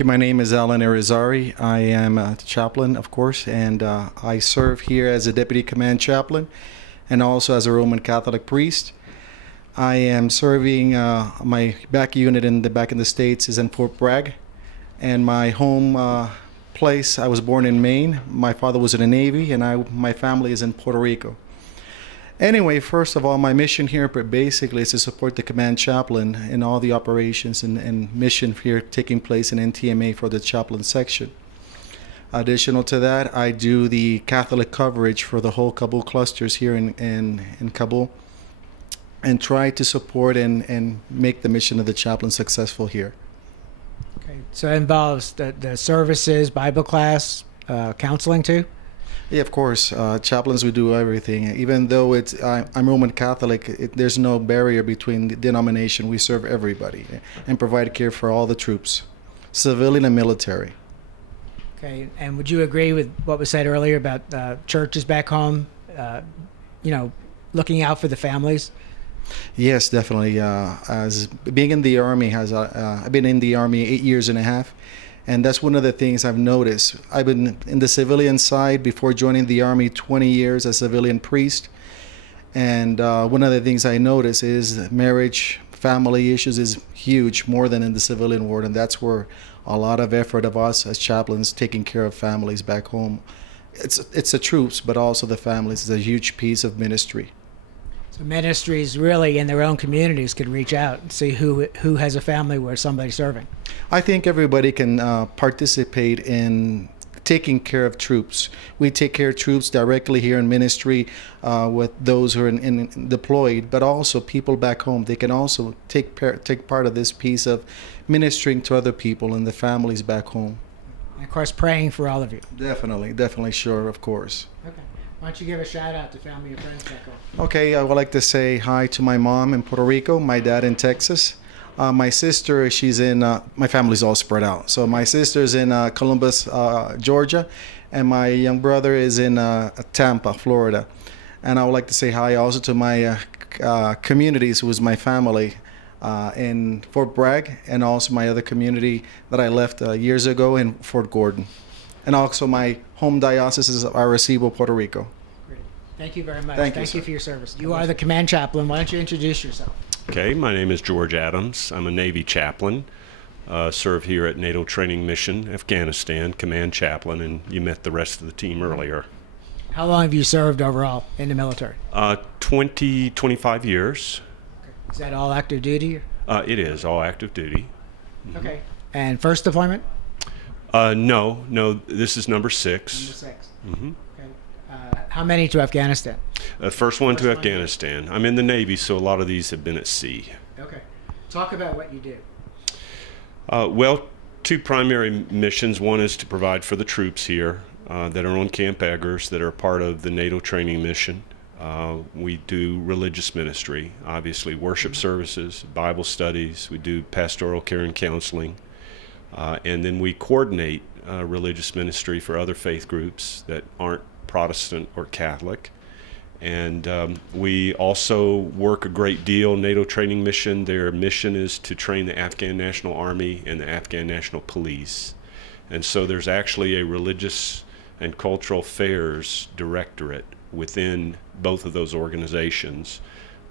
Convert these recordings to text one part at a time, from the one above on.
Okay, my name is Alen Irizarry. I am a chaplain, of course, and I serve here as a deputy command chaplain and also as a Roman Catholic priest. I am serving my back unit back in the States is in Fort Bragg, and my home place, I was born in Maine. My father was in the Navy, and my family is in Puerto Rico. Anyway, first of all, my mission here basically is to support the command chaplain in all the operations and mission here taking place in NTM-A for the chaplain section. Additional to that, I do the Catholic coverage for the whole Kabul clusters here in Kabul and try to support and make the mission of the chaplain successful here. Okay, so it involves the services, Bible class, counseling too? Yeah, of course. Chaplains, we do everything. Even though I'm Roman Catholic, there's no barrier between the denomination. We serve everybody and provide care for all the troops, civilian and military. Okay, and would you agree with what was said earlier about churches back home, looking out for the families? Yes, definitely. As being in the Army, I've been in the Army 8 years and a half. And that's one of the things I've noticed. I've been in the civilian side before joining the Army 20 years as a civilian priest. And one of the things I notice is marriage, family issues is huge, more than in the civilian world. And that's where a lot of effort of us as chaplains taking care of families back home. It's the troops, but also the families is a huge piece of ministry. So ministries really in their own communities could reach out and see who has a family where somebody's serving. I think everybody can participate in taking care of troops. We take care of troops directly here in ministry with those who are in deployed, but also people back home. They can also take part of this piece of ministering to other people and the families back home. And of course, praying for all of you. Definitely, sure, of course. Okay. Why don't you give a shout out to family and friends back home? Okay, I would like to say hi to my mom in Puerto Rico, my dad in Texas. My sister, she's in, my family's all spread out. So my sister's in Columbus, Georgia, and my young brother is in Tampa, Florida. And I would like to say hi also to my communities, who is my family in Fort Bragg, and also my other community that I left years ago in Fort Gordon. And also my home diocese is Arecibo, Puerto Rico. Great. Thank you very much. Thank you for your service. You are the command chaplain. Why don't you introduce yourself? Okay, my name is George Adams. I'm a Navy chaplain. Serve here at NATO Training Mission, Afghanistan, command chaplain, and you met the rest of the team earlier. How long have you served overall in the military? 25 years. Okay. Is that all active duty? It is, all active duty. Mm-hmm. Okay. And first deployment? No, this is number 6. Number 6. Mm-hmm. Okay. How many to Afghanistan? First one to Afghanistan. I'm in the Navy, so a lot of these have been at sea. Okay. Talk about what you do. Well, 2 primary missions. One is to provide for the troops here that are on Camp Eggers, that are part of the NATO training mission. We do religious ministry, obviously worship services, Bible studies. We do pastoral care and counseling. And then we coordinate religious ministry for other faith groups that aren't Protestant or Catholic. And we also work a great deal. NATO Training Mission, their mission is to train the Afghan National Army and the Afghan National Police. And so there's actually a religious and cultural affairs directorate within both of those organizations,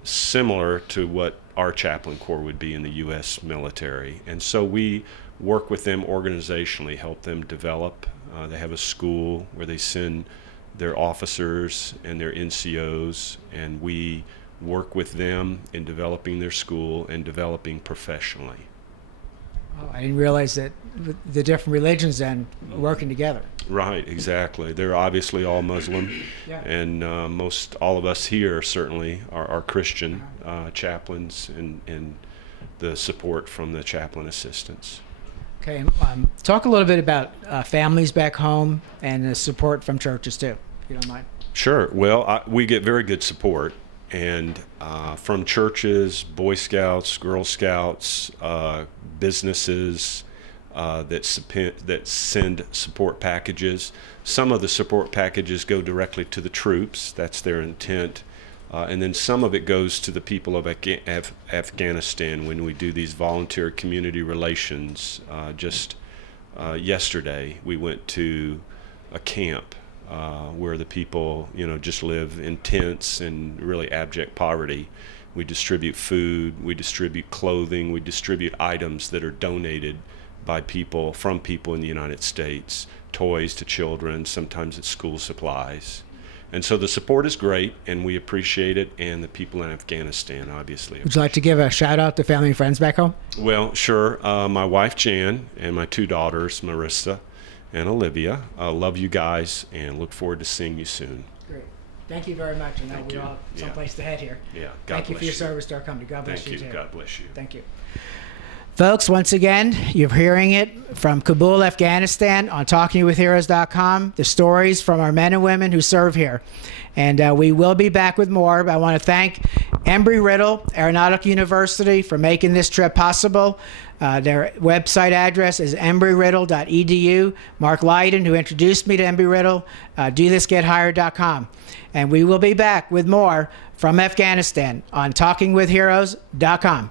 similar to what our chaplain corps would be in the U.S. military. And so we work with them organizationally, help them develop. They have a school where they send their officers and their NCOs, and we work with them in developing their school and developing professionally. Oh, I didn't realize that the different religions then working together. Right, exactly. They're obviously all Muslim, Yeah. and most all of us here certainly are Christian chaplains, and the support from the chaplain assistants. Okay, talk a little bit about families back home and the support from churches too, if you don't mind. Sure. Well, we get very good support, and from churches, Boy Scouts, Girl Scouts, businesses that send support packages. Some of the support packages go directly to the troops. That's their intent. And then some of it goes to the people of Afghanistan when we do these volunteer community relations, just yesterday we went to a camp where the people, just live in tents and really abject poverty. We distribute food, we distribute clothing, we distribute items that are donated by people, from people in the United States, toys to children, sometimes it's school supplies. And so the support is great, and we appreciate it, and the people in Afghanistan obviously. Would you like to give a shout out to family and friends back home? Well, sure. My wife Jan and my 2 daughters, Marissa and Olivia. Love you guys and look forward to seeing you soon. Great. Thank you very much. And we all have someplace to head here. Yeah. Thank you for your service to our company. God bless you. Thank you. God bless you. Thank you. Folks, once again, you're hearing it from Kabul, Afghanistan on TalkingWithHeroes.com, the stories from our men and women who serve here. And we will be back with more. But I want to thank Embry-Riddle Aeronautical University for making this trip possible. Their website address is embryriddle.edu. Mark Lydon, who introduced me to Embry-Riddle, DoThisGetHired.com. And we will be back with more from Afghanistan on TalkingWithHeroes.com.